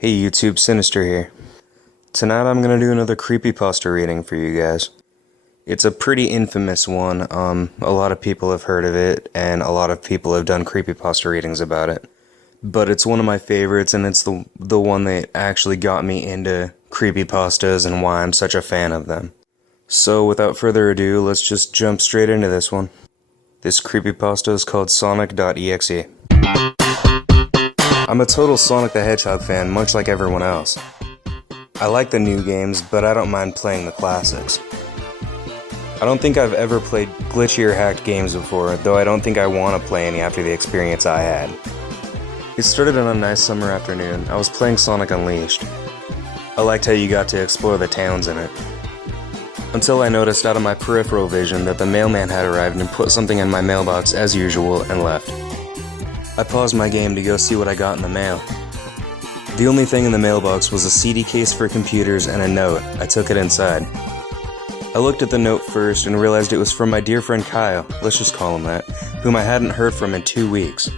Hey YouTube, Sinister here. Tonight I'm gonna do another creepypasta reading for you guys. It's a pretty infamous one. A lot of people have heard of it, and a lot of people have done creepypasta readings about it. But it's one of my favorites, and it's the one that actually got me into creepypastas and why I'm such a fan of them. So without further ado, let's just jump straight into this one. This creepypasta is called Sonic.exe. I'm a total Sonic the Hedgehog fan, much like everyone else. I like the new games, but I don't mind playing the classics. I don't think I've ever played glitchy or hacked games before, though I don't think I want to play any after the experience I had. It started on a nice summer afternoon. I was playing Sonic Unleashed. I liked how you got to explore the towns in it. Until I noticed out of my peripheral vision that the mailman had arrived and put something in my mailbox as usual and left. I paused my game to go see what I got in the mail. The only thing in the mailbox was a CD case for computers and a note. I took it inside. I looked at the note first and realized it was from my dear friend Kyle, let's just call him that, whom I hadn't heard from in 2 weeks.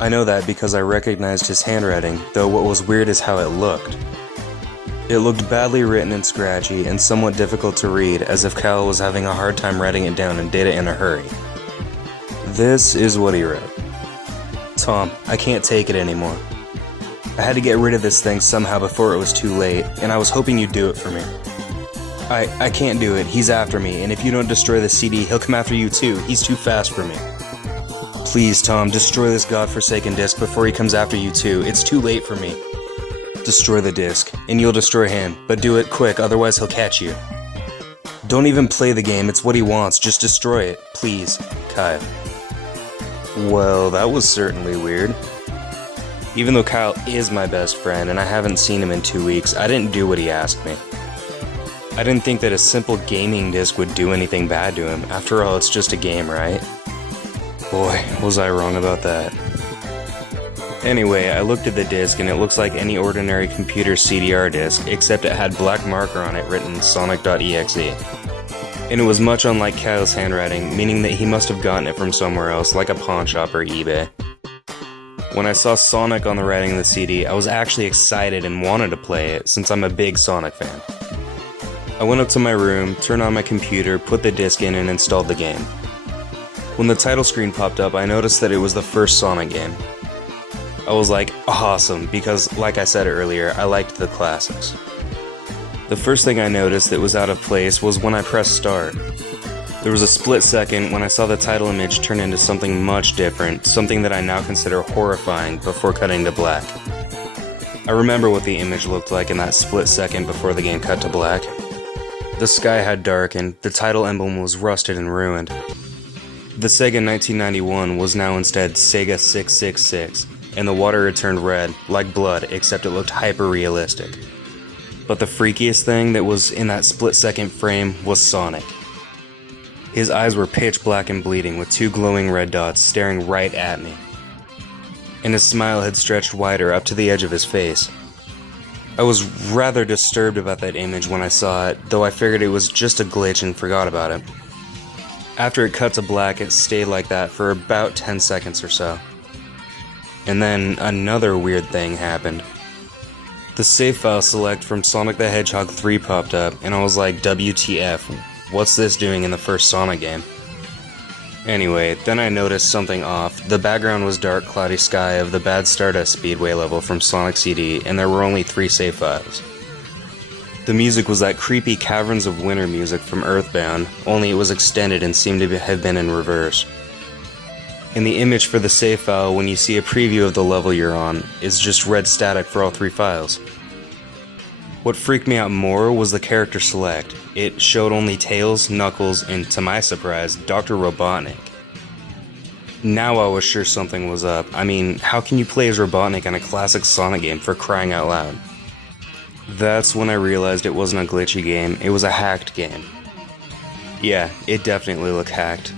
I know that because I recognized his handwriting, though what was weird is how it looked. It looked badly written and scratchy and somewhat difficult to read, as if Kyle was having a hard time writing it down and did it in a hurry. This is what he wrote. Tom, I can't take it anymore. I had to get rid of this thing somehow before it was too late, and I was hoping you'd do it for me. I can't do it. He's after me, and if you don't destroy the CD, he'll come after you too. He's too fast for me. Please, Tom, destroy this godforsaken disc before he comes after you too. It's too late for me. Destroy the disc, and you'll destroy him, but do it quick, otherwise he'll catch you. Don't even play the game, it's what he wants. Just destroy it, please, Kyle. Well, that was certainly weird. Even though Kyle is my best friend and I haven't seen him in 2 weeks, I didn't do what he asked me. I didn't think that a simple gaming disc would do anything bad to him. After all, it's just a game, right? Boy, was I wrong about that. Anyway, I looked at the disc and it looks like any ordinary computer CDR disc, except it had black marker on it written Sonic.exe. And it was much unlike Kyle's handwriting, meaning that he must have gotten it from somewhere else, like a pawn shop or eBay. When I saw Sonic on the writing of the CD, I was actually excited and wanted to play it, since I'm a big Sonic fan. I went up to my room, turned on my computer, put the disc in, and installed the game. When the title screen popped up, I noticed that it was the first Sonic game. I was like, awesome, because, like I said earlier, I liked the classics. The first thing I noticed that was out of place was when I pressed start. There was a split second when I saw the title image turn into something much different, something that I now consider horrifying, before cutting to black. I remember what the image looked like in that split second before the game cut to black. The sky had darkened, the title emblem was rusted and ruined. The Sega 1991 was now instead Sega 666, and the water had turned red, like blood, except it looked hyper-realistic. But the freakiest thing that was in that split-second frame was Sonic. His eyes were pitch black and bleeding, with 2 glowing red dots staring right at me. And his smile had stretched wider up to the edge of his face. I was rather disturbed about that image when I saw it, though I figured it was just a glitch and forgot about it. After it cut to black, it stayed like that for about 10 seconds or so. And then another weird thing happened. The save file select from Sonic the Hedgehog 3 popped up, and I was like, WTF, what's this doing in the first Sonic game? Anyway, then I noticed something off. The background was dark, cloudy sky of the Bad Stardust Speedway level from Sonic CD, and there were only 3 save files. The music was that creepy Caverns of Winter music from Earthbound, only it was extended and seemed to have been in reverse. And the image for the save file, when you see a preview of the level you're on, is just red static for all 3 files. What freaked me out more was the character select. It showed only Tails, Knuckles, and to my surprise, Dr. Robotnik. Now I was sure something was up. I mean, how can you play as Robotnik in a classic Sonic game, for crying out loud? That's when I realized it wasn't a glitchy game, it was a hacked game. Yeah, it definitely looked hacked.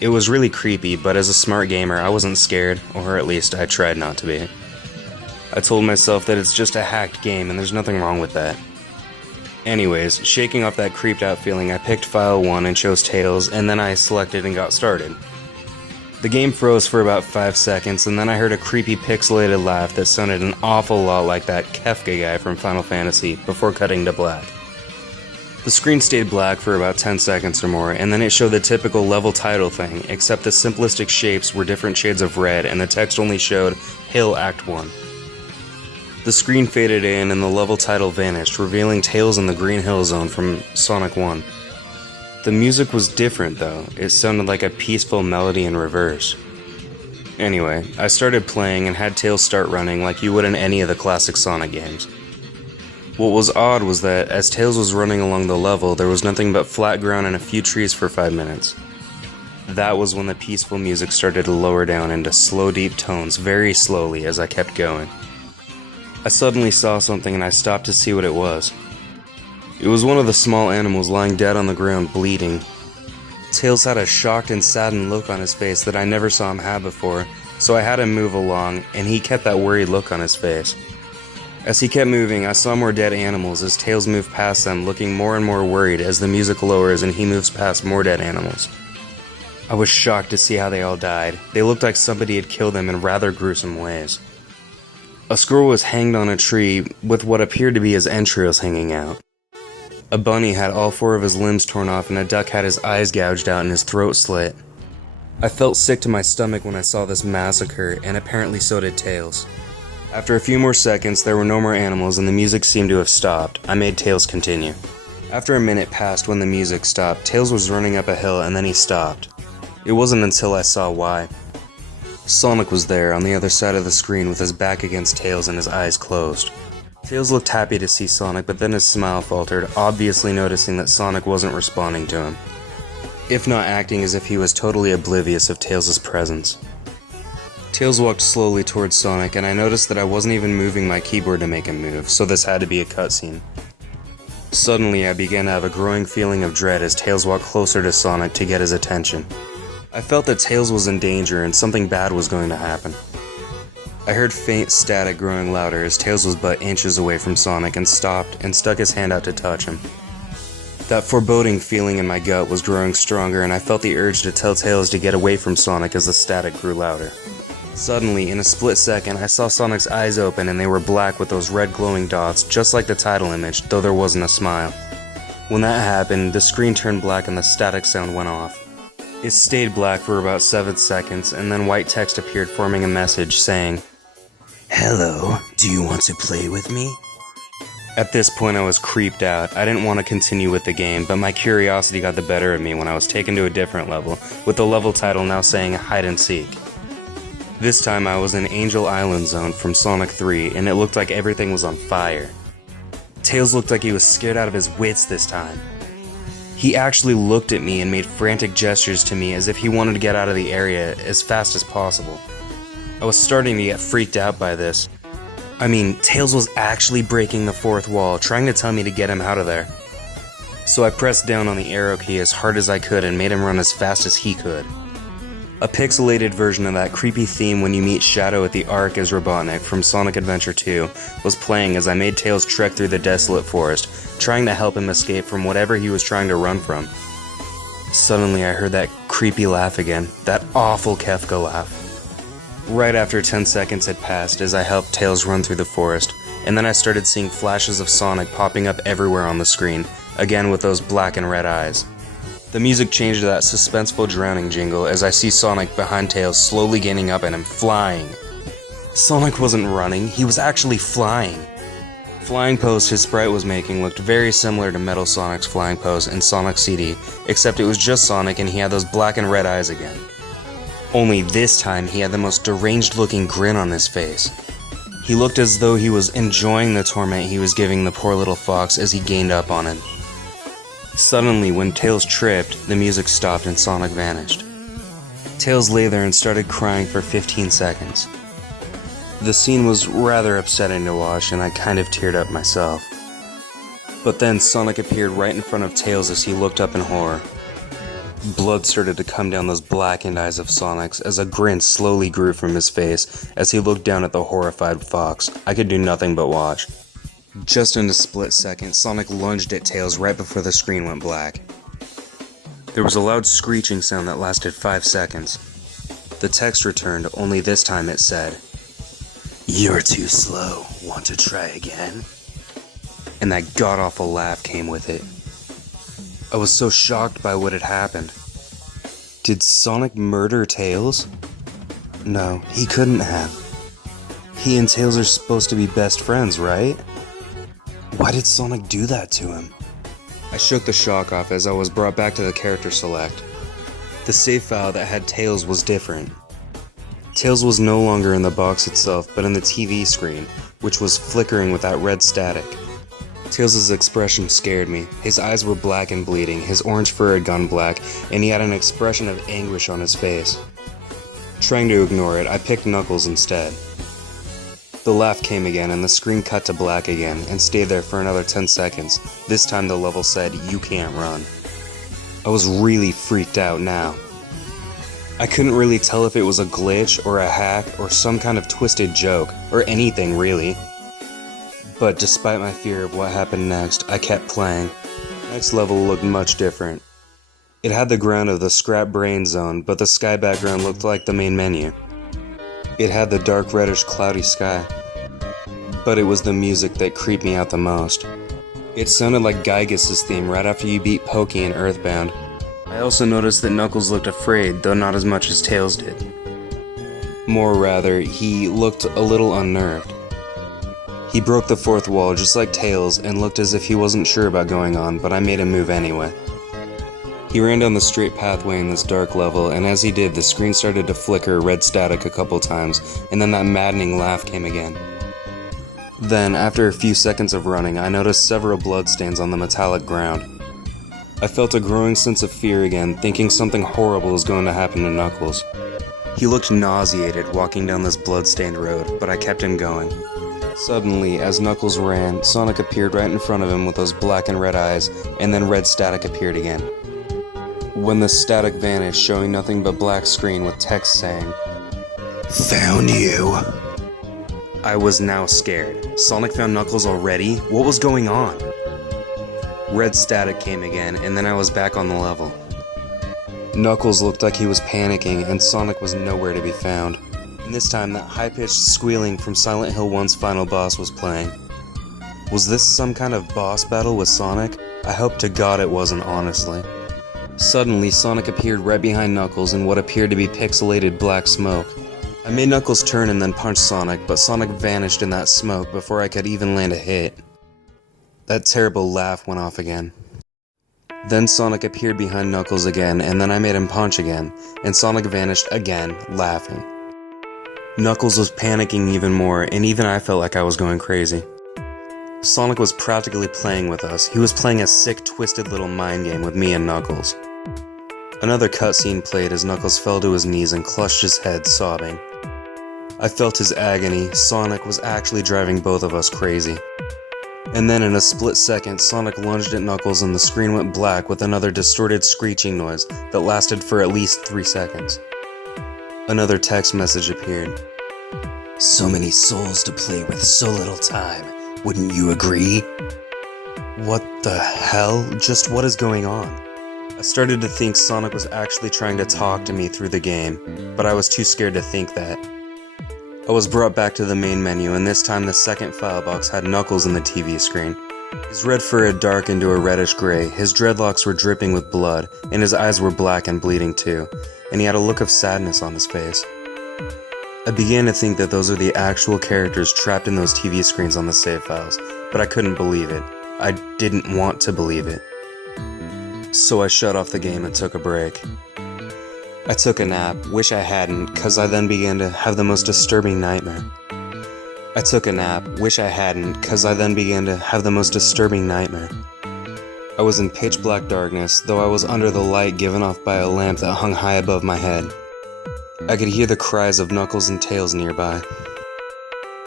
It was really creepy, but as a smart gamer, I wasn't scared, or at least I tried not to be. I told myself that it's just a hacked game and there's nothing wrong with that. Anyways, shaking off that creeped out feeling, I picked file 1 and chose Tails, and then I selected and got started. The game froze for about 5 seconds, and then I heard a creepy pixelated laugh that sounded an awful lot like that Kefka guy from Final Fantasy before cutting to black. The screen stayed black for about 10 seconds or more, and then it showed the typical level title thing, except the simplistic shapes were different shades of red and the text only showed Hill Act 1. The screen faded in and the level title vanished, revealing Tails in the Green Hill Zone from Sonic 1. The music was different though, it sounded like a peaceful melody in reverse. Anyway, I started playing and had Tails start running like you would in any of the classic Sonic games. What was odd was that as Tails was running along the level, there was nothing but flat ground and a few trees for 5 minutes. That was when the peaceful music started to lower down into slow deep tones very slowly as I kept going. I suddenly saw something and I stopped to see what it was. It was one of the small animals lying dead on the ground bleeding. Tails had a shocked and saddened look on his face that I never saw him have before, so I had him move along, and he kept that worried look on his face. As he kept moving, I saw more dead animals as Tails moved past them, looking more and more worried as the music lowers and he moves past more dead animals. I was shocked to see how they all died. They looked like somebody had killed them in rather gruesome ways. A squirrel was hanged on a tree with what appeared to be his entrails hanging out. A bunny had all 4 of his limbs torn off, and a duck had his eyes gouged out and his throat slit. I felt sick to my stomach when I saw this massacre, and apparently so did Tails. After a few more seconds, there were no more animals and the music seemed to have stopped. I made Tails continue. After a minute passed when the music stopped, Tails was running up a hill and then he stopped. It wasn't until I saw why. Sonic was there on the other side of the screen with his back against Tails and his eyes closed. Tails looked happy to see Sonic, but then his smile faltered, obviously noticing that Sonic wasn't responding to him, if not acting as if he was totally oblivious of Tails' presence. Tails walked slowly towards Sonic, and I noticed that I wasn't even moving my keyboard to make him move, so this had to be a cutscene. Suddenly, I began to have a growing feeling of dread as Tails walked closer to Sonic to get his attention. I felt that Tails was in danger and something bad was going to happen. I heard faint static growing louder as Tails was but inches away from Sonic and stopped and stuck his hand out to touch him. That foreboding feeling in my gut was growing stronger, and I felt the urge to tell Tails to get away from Sonic as the static grew louder. Suddenly, in a split second, I saw Sonic's eyes open and they were black with those red glowing dots, just like the title image, though there wasn't a smile. When that happened, the screen turned black and the static sound went off. It stayed black for about 7 seconds, and then white text appeared forming a message saying, "Hello, do you want to play with me?" At this point I was creeped out. I didn't want to continue with the game, but my curiosity got the better of me when I was taken to a different level, with the level title now saying Hide and Seek. This time I was in Angel Island Zone from Sonic 3, and it looked like everything was on fire. Tails looked like he was scared out of his wits this time. He actually looked at me and made frantic gestures to me as if he wanted to get out of the area as fast as possible. I was starting to get freaked out by this. I mean, Tails was actually breaking the fourth wall, trying to tell me to get him out of there. So I pressed down on the arrow key as hard as I could and made him run as fast as he could. A pixelated version of that creepy theme when you meet Shadow at the Ark as Robotnik from Sonic Adventure 2 was playing as I made Tails trek through the desolate forest, trying to help him escape from whatever he was trying to run from. Suddenly I heard that creepy laugh again, that awful Kefka laugh. Right after 10 seconds had passed as I helped Tails run through the forest, and then I started seeing flashes of Sonic popping up everywhere on the screen, again with those black and red eyes. The music changed to that suspenseful drowning jingle as I see Sonic behind Tails slowly gaining up on him, flying. Sonic wasn't running, he was actually flying. Flying pose his sprite was making looked very similar to Metal Sonic's flying pose in Sonic CD, except it was just Sonic and he had those black and red eyes again. Only this time he had the most deranged looking grin on his face. He looked as though he was enjoying the torment he was giving the poor little fox as he gained up on him. Suddenly, when Tails tripped, the music stopped and Sonic vanished. Tails lay there and started crying for 15 seconds. The scene was rather upsetting to watch and I kind of teared up myself. But then Sonic appeared right in front of Tails as he looked up in horror. Blood started to come down those blackened eyes of Sonic's as a grin slowly grew from his face as he looked down at the horrified fox. I could do nothing but watch. Just in a split second, Sonic lunged at Tails right before the screen went black. There was a loud screeching sound that lasted 5 seconds. The text returned, only this time it said, "You're too slow. Want to try again?" And that god-awful laugh came with it. I was so shocked by what had happened. Did Sonic murder Tails? No, he couldn't have. He and Tails are supposed to be best friends, right? Why did Sonic do that to him? I shook the shock off as I was brought back to the character select. The save file that had Tails was different. Tails was no longer in the box itself, but in the TV screen, which was flickering with that red static. Tails' expression scared me. His eyes were black and bleeding, his orange fur had gone black, and he had an expression of anguish on his face. Trying to ignore it, I picked Knuckles instead. The laugh came again, and the screen cut to black again, and stayed there for another 10 seconds. This time the level said, "You can't run." I was really freaked out now. I couldn't really tell if it was a glitch, or a hack, or some kind of twisted joke, or anything really. But despite my fear of what happened next, I kept playing. Next level looked much different. It had the ground of the Scrap Brain Zone, but the sky background looked like the main menu. It had the dark reddish cloudy sky. But it was the music that creeped me out the most. It sounded like Gygus' theme right after you beat Pokey in Earthbound. I also noticed that Knuckles looked afraid, though not as much as Tails did. More rather, he looked a little unnerved. He broke the fourth wall just like Tails and looked as if he wasn't sure about going on, but I made him move anyway. He ran down the straight pathway in this dark level, and as he did, the screen started to flicker red static a couple times, and then that maddening laugh came again. Then, after a few seconds of running, I noticed several bloodstains on the metallic ground. I felt a growing sense of fear again, thinking something horrible was going to happen to Knuckles. He looked nauseated walking down this blood-stained road, but I kept him going. Suddenly, as Knuckles ran, Sonic appeared right in front of him with those black and red eyes, and then red static appeared again. When the static vanished, showing nothing but black screen with text saying, "Found you." I was now scared. Sonic found Knuckles already? What was going on? Red static came again, and then I was back on the level. Knuckles looked like he was panicking, and Sonic was nowhere to be found. And this time, that high-pitched squealing from Silent Hill 1's final boss was playing. Was this some kind of boss battle with Sonic? I hope to God it wasn't, honestly. Suddenly, Sonic appeared right behind Knuckles in what appeared to be pixelated black smoke. I made Knuckles turn and then punch Sonic, but Sonic vanished in that smoke before I could even land a hit. That terrible laugh went off again. Then Sonic appeared behind Knuckles again, and then I made him punch again, and Sonic vanished again, laughing. Knuckles was panicking even more, and even I felt like I was going crazy. Sonic was practically playing with us. He was playing a sick, twisted little mind game with me and Knuckles. Another cutscene played as Knuckles fell to his knees and clutched his head, sobbing. I felt his agony. Sonic was actually driving both of us crazy. And then in a split second, Sonic lunged at Knuckles and the screen went black with another distorted screeching noise that lasted for at least 3 seconds. Another text message appeared. "So many souls to play with so little time. Wouldn't you agree?" What the hell? Just what is going on? I started to think Sonic was actually trying to talk to me through the game, but I was too scared to think that. I was brought back to the main menu, and this time the second file box had Knuckles in the TV screen. His red fur had darkened to a reddish gray, his dreadlocks were dripping with blood, and his eyes were black and bleeding too, and he had a look of sadness on his face. I began to think that those are the actual characters trapped in those TV screens on the save files, but I couldn't believe it. I didn't want to believe it. So I shut off the game and took a break. I took a nap, wish I hadn't, cause I then began to have the most disturbing nightmare. I was in pitch black darkness, though I was under the light given off by a lamp that hung high above my head. I could hear the cries of Knuckles and Tails nearby.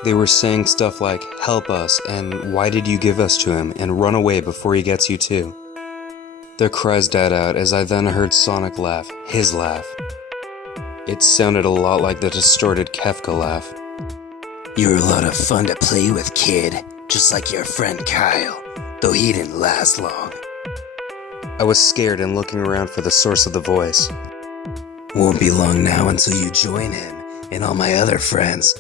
They were saying stuff like, "Help us," and "Why did you give us to him?" and "Run away before he gets you too." Their cries died out as I then heard Sonic laugh, his laugh. It sounded a lot like the distorted Kefka laugh. "You're a lot of fun to play with, kid, just like your friend Kyle, though he didn't last long." I was scared and looking around for the source of the voice. Won't be long now until you join him and all my other friends.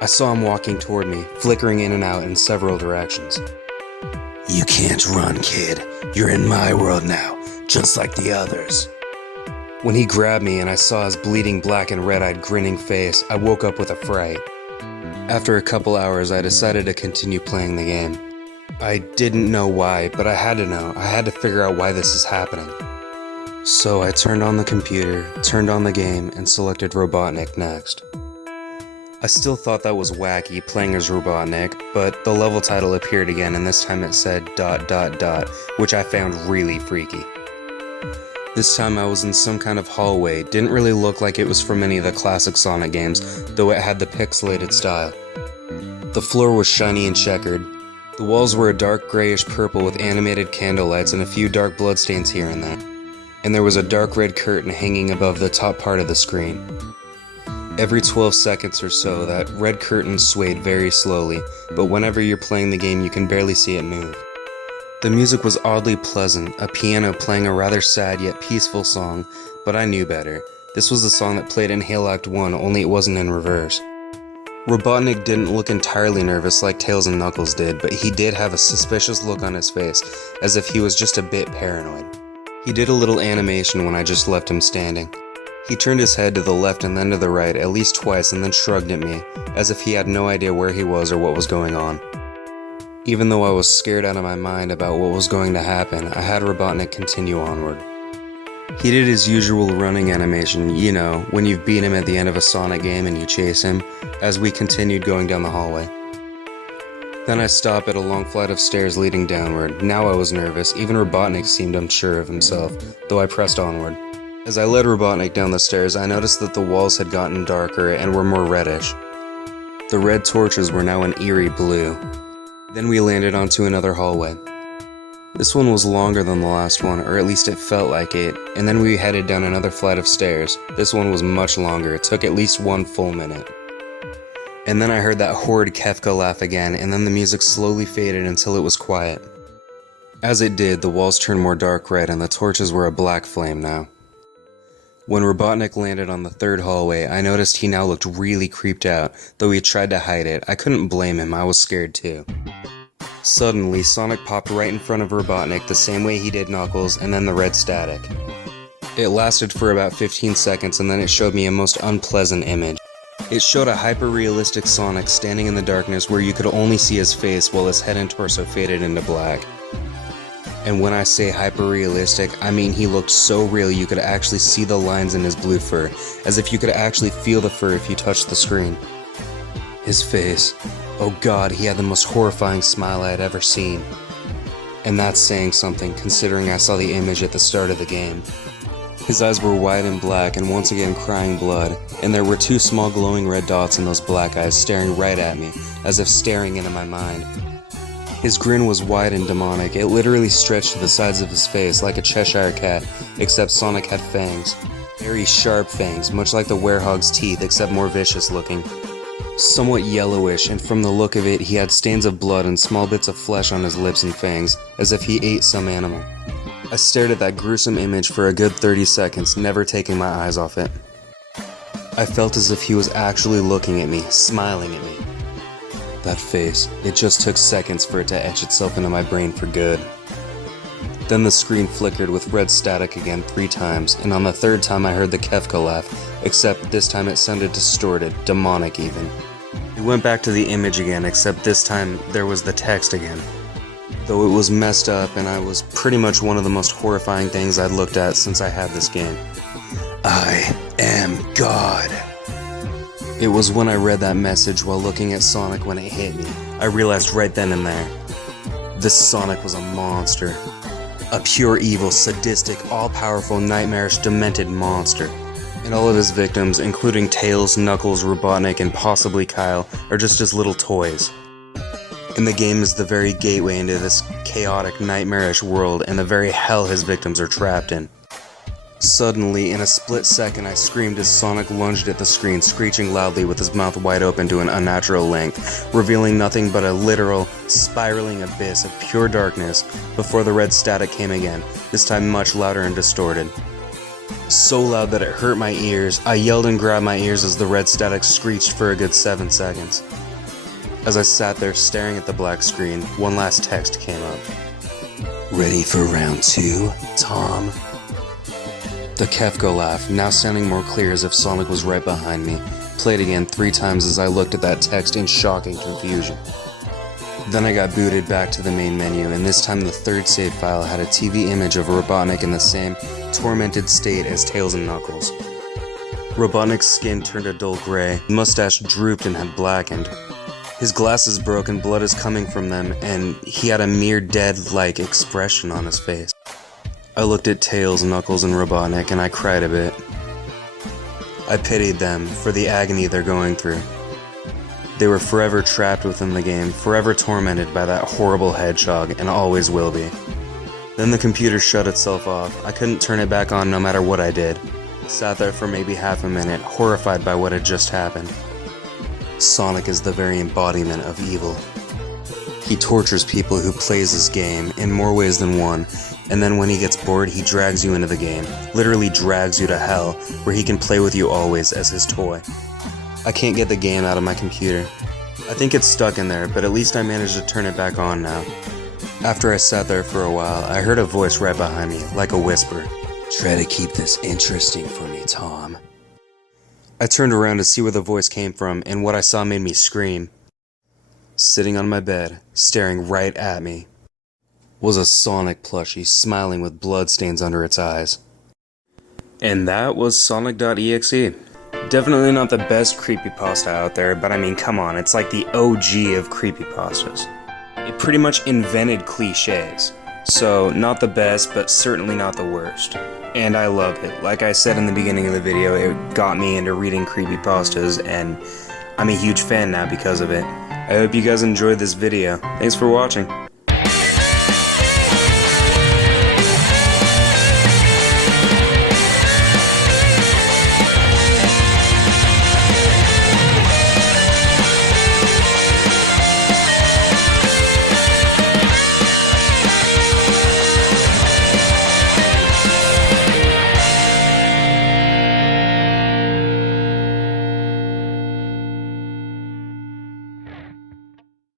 I saw him walking toward me, flickering in and out in several directions. You can't run, kid. You're in my world now, just like the others. When he grabbed me and I saw his bleeding black and red-eyed grinning face, I woke up with a fright. After a couple hours, I decided to continue playing the game. I didn't know why, but I had to know. I had to figure out why this is happening. So I turned on the computer, turned on the game, and selected Robotnik next. I still thought that was wacky, playing as Robotnik, but the level title appeared again and this time it said ... which I found really freaky. This time I was in some kind of hallway, didn't really look like it was from any of the classic Sonic games, though it had the pixelated style. The floor was shiny and checkered. The walls were a dark grayish purple with animated candlelights and a few dark bloodstains here and there. And there was a dark red curtain hanging above the top part of the screen. Every 12 seconds or so, that red curtain swayed very slowly, but whenever you're playing the game you can barely see it move. The music was oddly pleasant, a piano playing a rather sad yet peaceful song, but I knew better. This was the song that played in Halo Act 1, only it wasn't in reverse. Robotnik didn't look entirely nervous like Tails and Knuckles did, but he did have a suspicious look on his face, as if he was just a bit paranoid. He did a little animation when I just left him standing. He turned his head to the left and then to the right at least twice and then shrugged at me, as if he had no idea where he was or what was going on. Even though I was scared out of my mind about what was going to happen, I had Robotnik continue onward. He did his usual running animation, you know, when you've beat him at the end of a Sonic game and you chase him, as we continued going down the hallway. Then I stopped at a long flight of stairs leading downward. Now I was nervous, even Robotnik seemed unsure of himself, though I pressed onward. As I led Robotnik down the stairs, I noticed that the walls had gotten darker and were more reddish. The red torches were now an eerie blue. Then we landed onto another hallway. This one was longer than the last one, or at least it felt like it, and then we headed down another flight of stairs. This one was much longer, it took at least 1 full minute. And then I heard that horrid Kefka laugh again, and then the music slowly faded until it was quiet. As it did, the walls turned more dark red and the torches were a black flame now. When Robotnik landed on the third hallway, I noticed he now looked really creeped out, though he tried to hide it. I couldn't blame him, I was scared too. Suddenly, Sonic popped right in front of Robotnik the same way he did Knuckles, and then the red static. It lasted for about 15 seconds and then it showed me a most unpleasant image. It showed a hyper-realistic Sonic standing in the darkness where you could only see his face while his head and torso faded into black. And when I say hyper-realistic, I mean he looked so real you could actually see the lines in his blue fur, as if you could actually feel the fur if you touched the screen. His face. Oh god, he had the most horrifying smile I had ever seen. And that's saying something, considering I saw the image at the start of the game. His eyes were wide and black and once again crying blood, and there were 2 small glowing red dots in those black eyes staring right at me, as if staring into my mind. His grin was wide and demonic, it literally stretched to the sides of his face like a Cheshire cat, except Sonic had fangs. Very sharp fangs, much like the werehog's teeth, except more vicious looking. Somewhat yellowish, and from the look of it, he had stains of blood and small bits of flesh on his lips and fangs, as if he ate some animal. I stared at that gruesome image for a good 30 seconds, never taking my eyes off it. I felt as if he was actually looking at me, smiling at me. That face, it just took seconds for it to etch itself into my brain for good. Then the screen flickered with red static again 3 times, and on the 3rd time I heard the Kefka laugh, except this time it sounded distorted, demonic even. It went back to the image again, except this time there was the text again. Though it was messed up and I was pretty much one of the most horrifying things I'd looked at since I had this game. I am God. It was when I read that message while looking at Sonic when it hit me. I realized right then and there. This Sonic was a monster. A pure evil, sadistic, all-powerful, nightmarish, demented monster. And all of his victims, including Tails, Knuckles, Robotnik, and possibly Kyle, are just his little toys. And the game is the very gateway into this chaotic, nightmarish world and the very hell his victims are trapped in. Suddenly, in a split second, I screamed as Sonic lunged at the screen, screeching loudly with his mouth wide open to an unnatural length, revealing nothing but a literal, spiraling abyss of pure darkness before the red static came again, this time much louder and distorted. So loud that it hurt my ears. I yelled and grabbed my ears as the red static screeched for a good 7 seconds. As I sat there staring at the black screen, one last text came up. "Ready for round 2, Tom?" The Kefko laugh, now sounding more clear as if Sonic was right behind me, played again 3 times as I looked at that text in shocking confusion. Then I got booted back to the main menu, and this time the third save file had a TV image of Robotnik in the same tormented state as Tails and Knuckles. Robotnik's skin turned a dull gray, his mustache drooped and had blackened. His glasses broke and blood is coming from them, and he had a mere dead-like expression on his face. I looked at Tails, Knuckles, and Robotnik, and I cried a bit. I pitied them for the agony they're going through. They were forever trapped within the game, forever tormented by that horrible hedgehog, and always will be. Then the computer shut itself off. I couldn't turn it back on no matter what I did. Sat there for maybe half a minute, horrified by what had just happened. Sonic is the very embodiment of evil. He tortures people who plays this game in more ways than one, and then when he gets bored, he drags you into the game, literally drags you to hell, where he can play with you always as his toy. I can't get the game out of my computer. I think it's stuck in there, but at least I managed to turn it back on now. After I sat there for a while, I heard a voice right behind me, like a whisper. "Try to keep this interesting for me, Tom." I turned around to see where the voice came from, and what I saw made me scream. Sitting on my bed, staring right at me, was a Sonic plushie smiling with bloodstains under its eyes. And that was Sonic.exe. Definitely not the best creepypasta out there, but I mean, come on, it's like the OG of creepypastas. It pretty much invented cliches. So, not the best, but certainly not the worst. And I love it. Like I said in the beginning of the video, it got me into reading creepypastas, and I'm a huge fan now because of it. I hope you guys enjoyed this video. Thanks for watching.